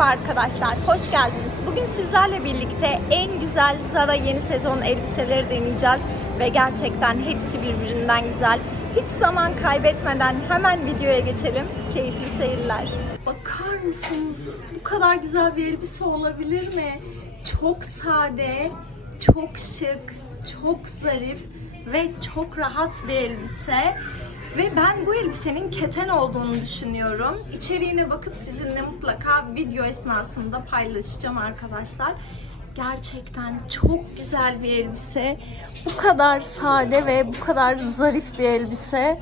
arkadaşlar, hoş geldiniz. Bugün sizlerle birlikte en güzel Zara yeni sezon elbiseleri deneyeceğiz. Ve gerçekten hepsi birbirinden güzel. Hiç zaman kaybetmeden hemen videoya geçelim. Keyifli seyirler. Bakar mısınız? Bu kadar güzel bir elbise olabilir mi? Çok sade, çok şık, çok zarif ve çok rahat bir elbise. Ve ben bu elbisenin keten olduğunu düşünüyorum. İçeriğine bakıp sizinle mutlaka video esnasında paylaşacağım arkadaşlar. Gerçekten çok güzel bir elbise. Bu kadar sade ve bu kadar zarif bir elbise.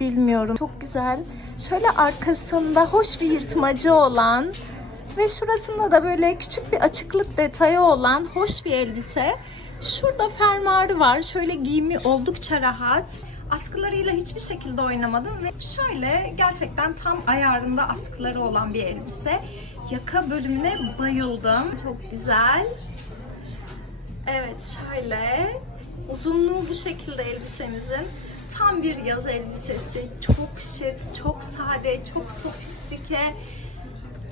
Bilmiyorum. Çok güzel. Şöyle arkasında hoş bir yırtmacı olan ve şurasında da böyle küçük bir açıklık detayı olan hoş bir elbise. Şurada fermuarı var. Şöyle giyimi oldukça rahat. Askılarıyla hiçbir şekilde oynamadım ve şöyle gerçekten tam ayarında askıları olan bir elbise. Yaka bölümüne bayıldım. Çok güzel. Evet şöyle. Uzunluğu bu şekilde elbisemizin. Tam bir yaz elbisesi. Çok şık, çok sade, çok sofistike.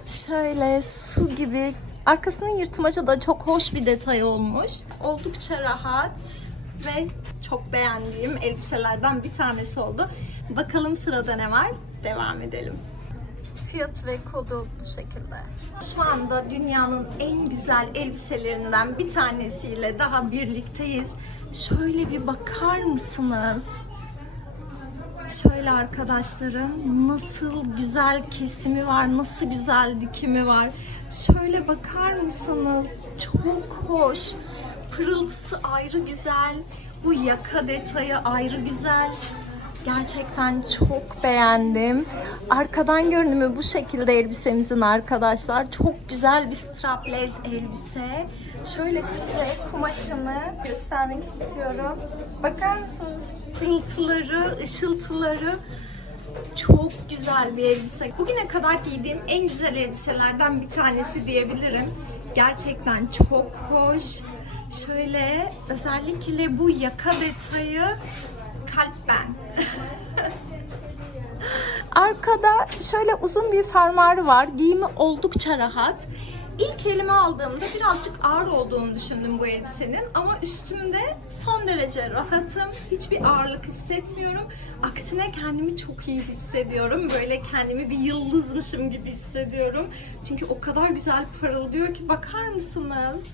Şöyle su gibi. Arkasının yırtmacı da çok hoş bir detay olmuş. Oldukça rahat ve çok beğendiğim elbiselerden bir tanesi oldu. Bakalım sırada ne var? Devam edelim. Fiyat ve kodu bu şekilde. Şu anda dünyanın en güzel elbiselerinden bir tanesiyle daha birlikteyiz. Şöyle bir bakar mısınız? Şöyle arkadaşlarım nasıl güzel kesimi var, nasıl güzel dikimi var. Şöyle bakar mısınız? Çok hoş. Pırıltısı ayrı güzel. Bu yaka detayı ayrı güzel. Gerçekten çok beğendim. Arkadan görünümü bu şekilde elbisemizin arkadaşlar. Çok güzel bir strapless elbise. Şöyle size kumaşını göstermek istiyorum. Bakar mısınız? Pırıltıları, ışıltıları çok güzel bir elbise. Bugüne kadar giydiğim en güzel elbiselerden bir tanesi diyebilirim. Gerçekten çok hoş. Şöyle özellikle bu yaka detayı kalp ben. Arkada şöyle uzun bir fermuarı var. Giyimi oldukça rahat. İlk elime aldığımda birazcık ağır olduğunu düşündüm bu elbisenin ama üstümde son derece rahatım. Hiçbir ağırlık hissetmiyorum. Aksine kendimi çok iyi hissediyorum. Böyle kendimi bir yıldızmışım gibi hissediyorum. Çünkü o kadar güzel parıldıyor ki bakar mısınız?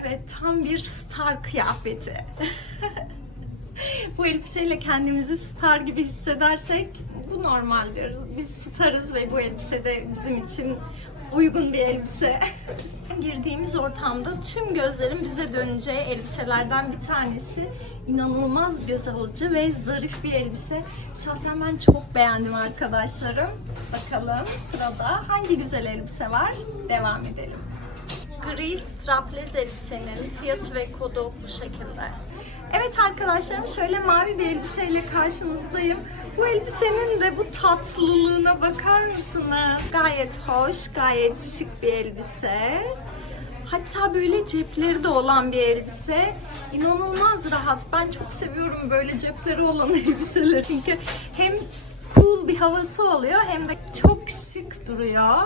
Evet tam bir star kıyafeti. bu elbiseyle kendimizi star gibi hissedersek bu normaldir. Biz starız ve bu elbise de bizim için uygun bir elbise. Girdiğimiz ortamda tüm gözlerin bize döneceği elbiselerden bir tanesi. İnanılmaz göz alıcı ve zarif bir elbise. Şahsen ben çok beğendim arkadaşlarım. Bakalım sırada hangi güzel elbise var? Devam edelim. Gri strapless elbiselerin fiyatı ve kodu bu şekilde. Evet arkadaşlarım şöyle mavi bir elbiseyle karşınızdayım. Bu elbisenin de bu tatlılığına bakar mısınız? Gayet hoş, gayet şık bir elbise. Hatta böyle cepleri de olan bir elbise. İnanılmaz rahat. Ben çok seviyorum böyle cepleri olan elbiseleri. Çünkü hem cool bir havası oluyor hem de çok şık duruyor.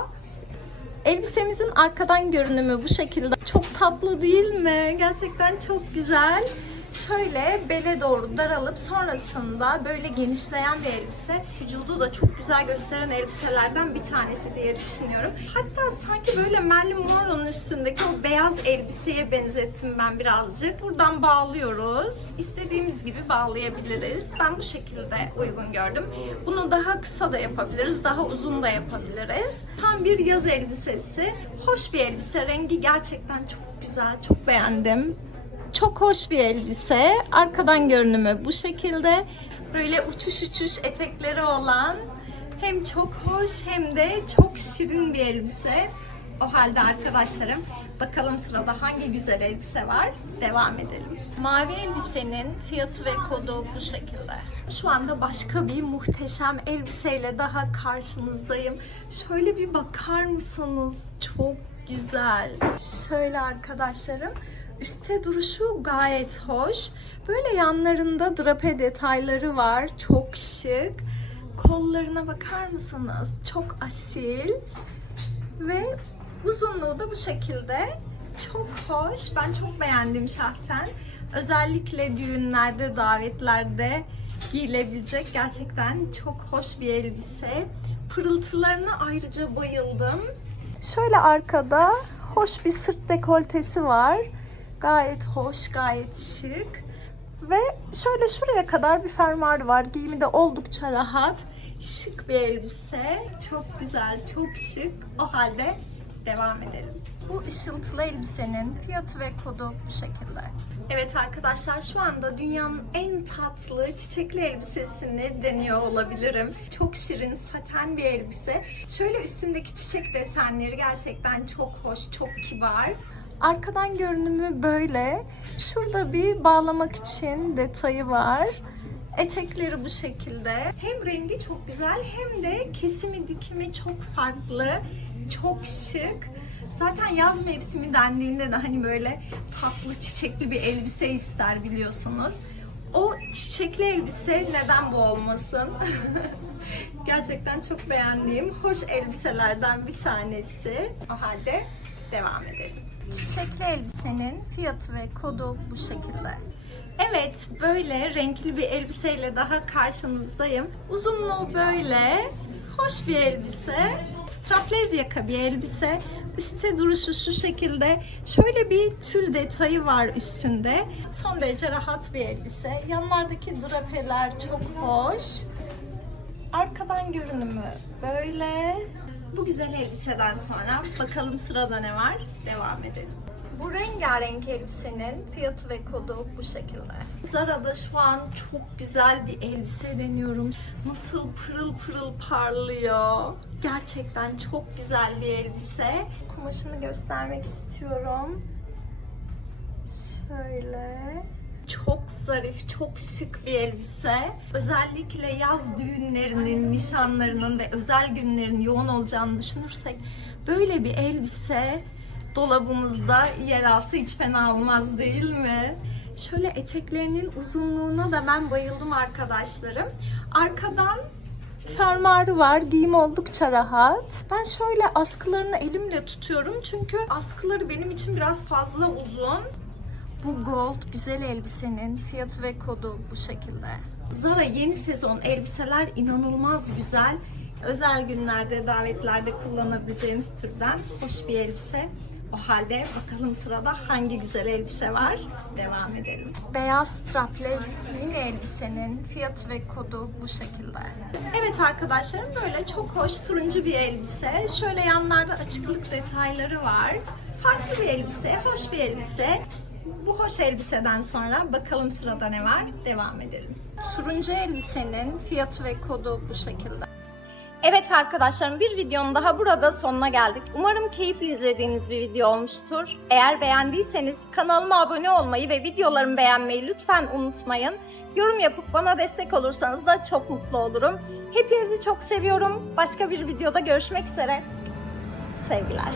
Elbisemizin arkadan görünümü bu şekilde. Çok tatlı değil mi? Gerçekten çok güzel. Şöyle bele doğru daralıp sonrasında böyle genişleyen bir elbise. Vücudu da çok güzel gösteren elbiselerden bir tanesi diye düşünüyorum. Hatta sanki böyle Marilyn Monroe'nun üstündeki o beyaz elbiseye benzettim ben birazcık. Buradan bağlıyoruz. İstediğimiz gibi bağlayabiliriz. Ben bu şekilde uygun gördüm. Bunu daha kısa da yapabiliriz, daha uzun da yapabiliriz. Tam bir yaz elbisesi. Hoş bir elbise. Rengi gerçekten çok güzel. Çok beğendim. Çok hoş bir elbise. Arkadan görünümü bu şekilde. Böyle uçuş uçuş etekleri olan hem çok hoş hem de çok şirin bir elbise. O halde arkadaşlarım bakalım sırada hangi güzel elbise var? Devam edelim. Mavi elbisenin fiyatı ve kodu bu şekilde. Şu anda başka bir muhteşem elbiseyle daha karşınızdayım. Şöyle bir bakar mısınız? Çok güzel. Şöyle arkadaşlarım. Üste duruşu gayet hoş. Böyle yanlarında drape detayları var. Çok şık. Kollarına bakar mısınız? Çok asil. Ve uzunluğu da bu şekilde. Çok hoş. Ben çok beğendim şahsen. Özellikle düğünlerde, davetlerde giyilebilecek gerçekten çok hoş bir elbise. Pırıltılarına ayrıca bayıldım. Şöyle arkada hoş bir sırt dekoltesi var. Gayet hoş, gayet şık. Ve şöyle şuraya kadar bir fermuarı var. Giyimi de oldukça rahat. Şık bir elbise. Çok güzel, çok şık. O halde devam edelim. Bu ışıltılı elbisenin fiyatı ve kodu bu şekilde. Evet arkadaşlar şu anda dünyanın en tatlı çiçekli elbisesini deniyor olabilirim. Çok şirin saten bir elbise. Şöyle üstündeki çiçek desenleri gerçekten çok hoş, çok kibar. Arkadan görünümü böyle. Şurada bir bağlamak için detayı var. Etekleri bu şekilde. Hem rengi çok güzel hem de kesimi dikimi çok farklı. Çok şık. Zaten yaz mevsimi dendiğinde de hani böyle tatlı çiçekli bir elbise ister biliyorsunuz. O çiçekli elbise neden bu olmasın? Gerçekten çok beğendiğim hoş elbiselerden bir tanesi. O halde devam edelim. Çiçekli elbisenin fiyatı ve kodu bu şekilde. Evet, böyle renkli bir elbiseyle daha karşınızdayım. Uzunluğu böyle. Hoş bir elbise. Straplez yaka bir elbise. Üstte duruşu şu şekilde. Şöyle bir tül detayı var üstünde. Son derece rahat bir elbise. Yanlardaki drapeler çok hoş. Arkadan görünümü böyle. Bu güzel elbiseden sonra bakalım sırada ne var? Devam edelim. Bu rengarenk elbisenin fiyatı ve kodu bu şekilde. Zara'da şu an çok güzel bir elbise deniyorum. Nasıl pırıl pırıl parlıyor. Gerçekten çok güzel bir elbise. Kumaşını göstermek istiyorum. Şöyle. Çok zarif, çok şık bir elbise. Özellikle yaz düğünlerinin, nişanlarının ve özel günlerin yoğun olacağını düşünürsek böyle bir elbise dolabımızda yer alsa hiç fena olmaz değil mi? Şöyle eteklerinin uzunluğuna da ben bayıldım arkadaşlarım. Arkadan fermuarı var. Giyim oldukça rahat. Ben şöyle askılarını elimle tutuyorum. Çünkü askıları benim için biraz fazla uzun. Bu gold güzel elbisenin fiyatı ve kodu bu şekilde. Zara yeni sezon elbiseler inanılmaz güzel. Özel günlerde, davetlerde kullanabileceğimiz türden hoş bir elbise. O halde bakalım sırada hangi güzel elbise var? Devam edelim. Beyaz strapless mini elbisenin fiyatı ve kodu bu şekilde. Evet arkadaşlarım böyle çok hoş turuncu bir elbise. Şöyle yanlarda açıklık detayları var. Farklı bir elbise, hoş bir elbise. Bu hoş elbiseden sonra bakalım sırada ne var? Devam edelim. Turuncu elbisenin fiyatı ve kodu bu şekilde. Evet arkadaşlarım bir videonun daha burada sonuna geldik. Umarım keyifli izlediğiniz bir video olmuştur. Eğer beğendiyseniz kanalıma abone olmayı ve videolarımı beğenmeyi lütfen unutmayın. Yorum yapıp bana destek olursanız da çok mutlu olurum. Hepinizi çok seviyorum. Başka bir videoda görüşmek üzere. Sevgiler.